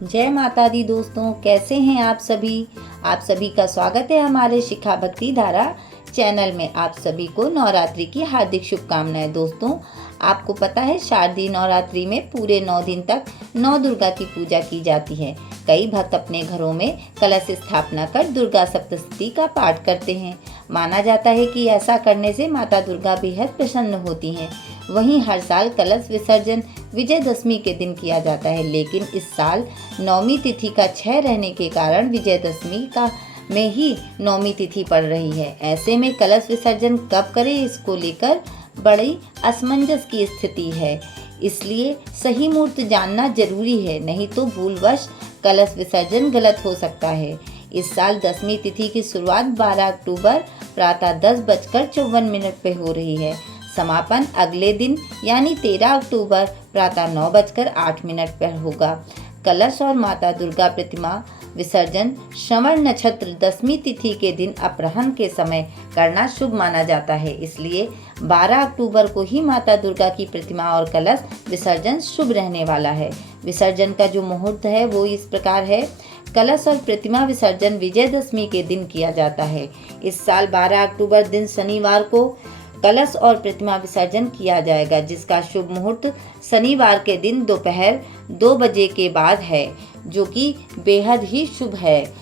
जय माता दी दोस्तों, कैसे हैं आप सभी। आप सभी का स्वागत है हमारे शिखा भक्ति धारा चैनल में। आप सभी को नवरात्रि की हार्दिक शुभकामनाएं। दोस्तों, आपको पता है शारदीय नवरात्रि में पूरे 9 दिन तक नौ दुर्गा की पूजा की जाती है। कई भक्त अपने घरों में कलश स्थापना कर दुर्गा सप्तशती का पाठ करते हैं। माना जाता है कि ऐसा करने से माता दुर्गा बेहद प्रसन्न होती हैं। वहीं हर साल कलश विसर्जन विजयदशमी के दिन किया जाता है, लेकिन इस साल नौमी तिथि का क्षय रहने के कारण विजयदशमी का में ही नौमी तिथि पड़ रही है। ऐसे में कलश विसर्जन कब करें, इसको लेकर बड़ी असमंजस की स्थिति है। इसलिए सही मुहूर्त जानना जरूरी है, नहीं तो भूलवश कलश विसर्जन गलत हो सकता है। इस साल दसवीं तिथि की शुरुआत 12 अक्टूबर प्रातः 10:54 पे हो रही है। समापन अगले दिन यानी 13 अक्टूबर प्रातः 9:08 पर होगा। कलश और माता दुर्गा प्रतिमा विसर्जन श्रवण नक्षत्र दसवीं तिथि के दिन अपराह्न के समय करना शुभ माना जाता है। इसलिए 12 अक्टूबर को ही माता दुर्गा की प्रतिमा और कलश विसर्जन शुभ रहने वाला है। विसर्जन का जो मुहूर्त है वो इस प्रकार है। कलश और प्रतिमा विसर्जन विजयदशमी के दिन किया जाता है। इस साल 12 अक्टूबर दिन शनिवार को कलश और प्रतिमा विसर्जन किया जाएगा, जिसका शुभ मुहूर्त शनिवार के दिन दोपहर 2 बजे के बाद है, जो कि बेहद ही शुभ है।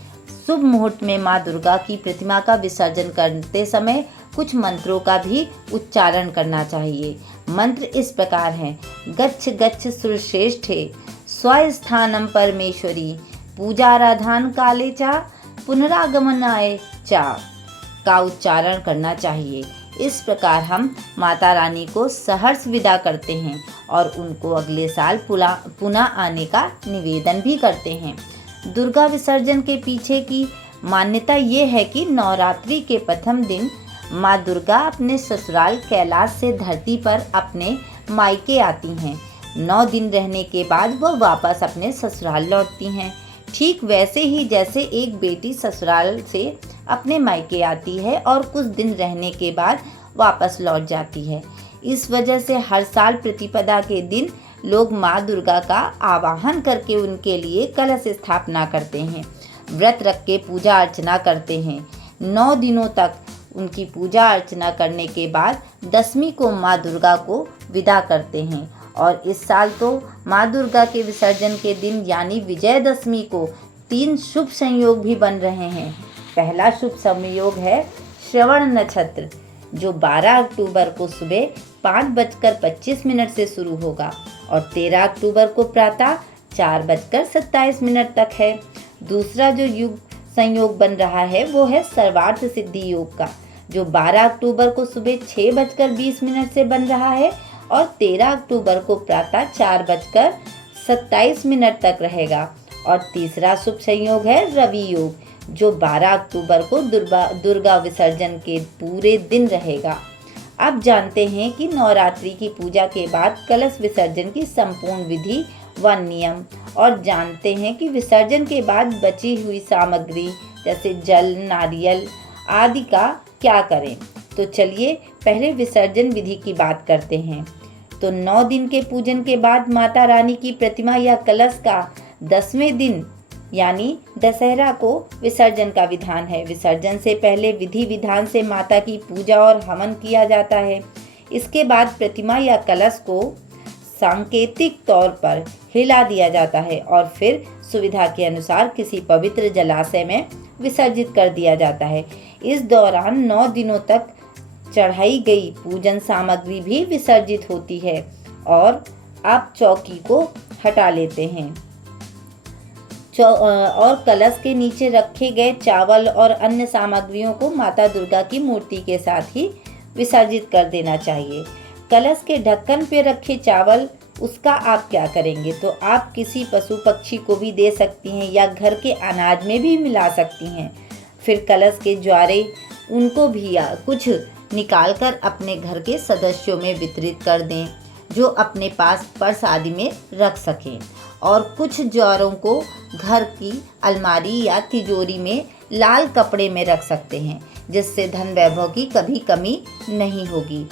शुभ मुहूर्त में मां दुर्गा की प्रतिमा का विसर्जन करते समय कुछ मंत्रों का भी उच्चारण करना चाहिए। मंत्र इस प्रकार हैं। गच्छ गच्छ सुरश्रेष्ठे स्वस्थानम परमेश्वरी पूजाराधान काले चा पुनरागमनाय चा का उच्चारण करना चाहिए। इस प्रकार हम माता रानी को सहर्ष विदा करते हैं और उनको अगले साल पुनः आने का निवेदन भी करते हैं। दुर्गा विसर्जन के पीछे की मान्यता ये है कि नवरात्रि के प्रथम दिन माँ दुर्गा अपने ससुराल कैलाश से धरती पर अपने मायके आती हैं। 9 दिन रहने के बाद वह वापस अपने ससुराल लौटती हैं। ठीक वैसे ही जैसे एक बेटी ससुराल से अपने मायके आती है और कुछ दिन रहने के बाद वापस लौट जाती है। इस वजह से हर साल प्रतिपदा के दिन लोग माँ दुर्गा का आवाहन करके उनके लिए कलश स्थापना करते हैं, व्रत रख के पूजा अर्चना करते हैं। 9 दिनों तक उनकी पूजा अर्चना करने के बाद दसवीं को माँ दुर्गा को विदा करते हैं। और इस साल तो माँ दुर्गा के विसर्जन के दिन यानी विजयदशमी को 3 शुभ संयोग भी बन रहे हैं। पहला शुभ संयोग है श्रवण नक्षत्र, जो 12 अक्टूबर को सुबह 5:25 से शुरू होगा और 13 अक्टूबर को प्रातः 4:27 तक है। दूसरा जो युग संयोग बन रहा है वो है सर्वार्थ सिद्धि योग का, जो 12 अक्टूबर को सुबह 6:20 से बन रहा है और 13 अक्टूबर को प्रातः 4:27 तक रहेगा। और तीसरा शुभ संयोग है रवि योग, जो 12 अक्टूबर को दुर्गा विसर्जन के पूरे दिन रहेगा। अब जानते हैं कि नवरात्रि की पूजा के बाद कलश विसर्जन की संपूर्ण विधि व नियम, और जानते हैं कि विसर्जन के बाद बची हुई सामग्री जैसे जल, नारियल आदि का क्या करें। तो चलिए पहले विसर्जन विधि की बात करते हैं। तो 9 दिन के पूजन के बाद माता रानी की प्रतिमा या कलश का 10वें दिन यानी दशहरा को विसर्जन का विधान है। विसर्जन से पहले विधि विधान से माता की पूजा और हवन किया जाता है। इसके बाद प्रतिमा या कलश को सांकेतिक तौर पर हिला दिया जाता है और फिर सुविधा के अनुसार किसी पवित्र जलाशय में विसर्जित कर दिया जाता है। इस दौरान 9 दिनों तक चढ़ाई गई पूजन सामग्री भी विसर्जित होती है और आप चौकी को हटा लेते हैं और कलश के नीचे रखे गए चावल और अन्य सामग्रियों को माता दुर्गा की मूर्ति के साथ ही विसर्जित कर देना चाहिए। कलश के ढक्कन पे रखे चावल, उसका आप क्या करेंगे, तो आप किसी पशु पक्षी को भी दे सकती हैं या घर के अनाज में भी मिला सकती हैं। फिर कलश के ज्वारे उनको भी कुछ निकालकर अपने घर के सदस्यों में वितरित कर दें, जो अपने पास पर्स आदि में रख सकें। और कुछ ज्वारों को घर की अलमारी या तिजोरी में लाल कपड़े में रख सकते हैं, जिससे धन वैभव की कभी कमी नहीं होगी।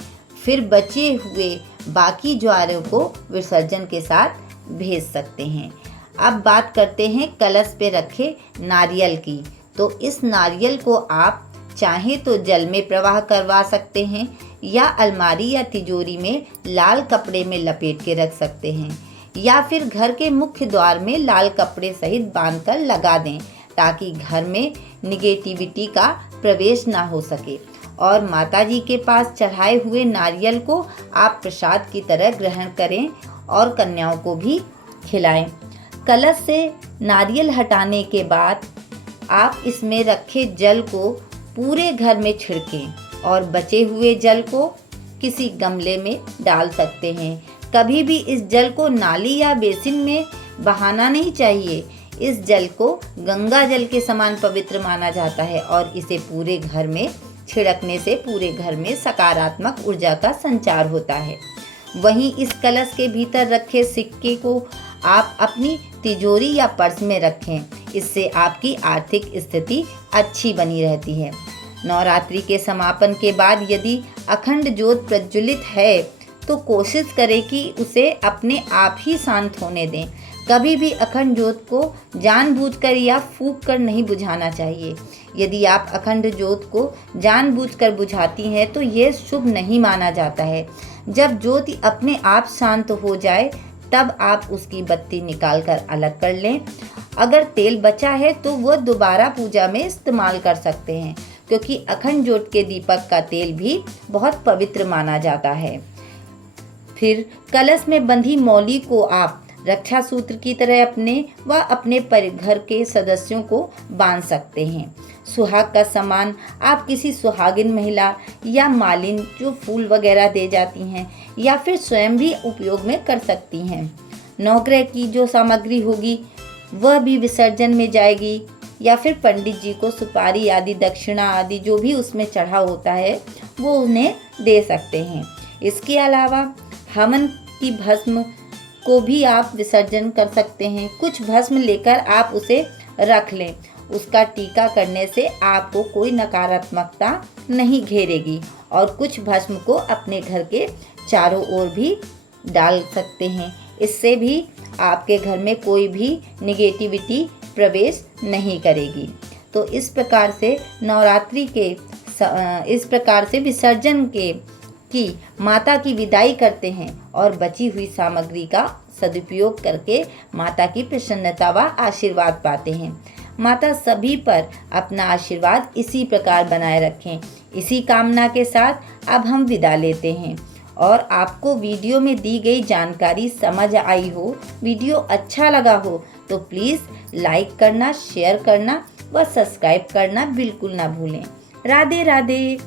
फिर बचे हुए बाकी ज्वारों को विसर्जन के साथ भेज सकते हैं। अब बात करते हैं कलश पे रखे नारियल की। तो इस नारियल को आप चाहें तो जल में प्रवाह करवा सकते हैं या अलमारी या तिजोरी में लाल कपड़े में लपेट के रख सकते हैं, या फिर घर के मुख्य द्वार में लाल कपड़े सहित बांधकर लगा दें ताकि घर में निगेटिविटी का प्रवेश ना हो सके। और माताजी के पास चढ़ाए हुए नारियल को आप प्रसाद की तरह ग्रहण करें और कन्याओं को भी खिलाएं। कलश से नारियल हटाने के बाद आप इसमें रखे जल को पूरे घर में छिड़कें और बचे हुए जल को किसी गमले में डाल सकते हैं। कभी भी इस जल को नाली या बेसिन में बहाना नहीं चाहिए। इस जल को गंगा जल के समान पवित्र माना जाता है और इसे पूरे घर में छिड़कने से पूरे घर में सकारात्मक ऊर्जा का संचार होता है। वहीं इस कलश के भीतर रखे सिक्के को आप अपनी तिजोरी या पर्स में रखें। इससे आपकी आर्थिक स्थिति अच्छी बनी रहती है। नवरात्रि के समापन के बाद यदि अखंड ज्योत प्रज्वलित है तो कोशिश करें कि उसे अपने आप ही शांत होने दें। कभी भी अखंड ज्योत को जानबूझकर या फूंक कर नहीं बुझाना चाहिए। यदि आप अखंड ज्योत को जानबूझकर बुझाती हैं तो ये शुभ नहीं माना जाता है। जब ज्योति अपने आप शांत हो जाए तब आप उसकी बत्ती निकालकर अलग कर लें। अगर तेल बचा है तो वह दोबारा पूजा में इस्तेमाल कर सकते हैं, क्योंकि अखंड ज्योत के दीपक का तेल भी बहुत पवित्र माना जाता है। फिर कलश में बंधी मौली को आप रक्षा सूत्र की तरह अपने व अपने घर के सदस्यों को बांध सकते हैं। सुहाग का सामान आप किसी सुहागिन महिला या मालिन जो फूल वगैरह दे जाती हैं या फिर स्वयं भी उपयोग में कर सकती हैं। नवग्रह की जो सामग्री होगी वह भी विसर्जन में जाएगी, या फिर पंडित जी को सुपारी आदि दक्षिणा आदि जो भी उसमें चढ़ा होता है वो उन्हें दे सकते हैं। इसके अलावा हवन की भस्म को भी आप विसर्जन कर सकते हैं। कुछ भस्म लेकर आप उसे रख लें। उसका टीका करने से आपको कोई नकारात्मकता नहीं घेरेगी। और कुछ भस्म को अपने घर के चारों ओर भी डाल सकते हैं। इससे भी आपके घर में कोई भी निगेटिविटी प्रवेश नहीं करेगी। तो इस प्रकार से नवरात्रि के इस प्रकार से विसर्जन की माता की विदाई करते हैं और बची हुई सामग्री का सदुपयोग करके माता की प्रसन्नता व आशीर्वाद पाते हैं। माता सभी पर अपना आशीर्वाद इसी प्रकार बनाए रखें। इसी कामना के साथ अब हम विदा लेते हैं। और आपको वीडियो में दी गई जानकारी समझ आई हो, वीडियो अच्छा लगा हो तो प्लीज़ लाइक करना, शेयर करना व सब्सक्राइब करना बिल्कुल ना भूलें। राधे राधे।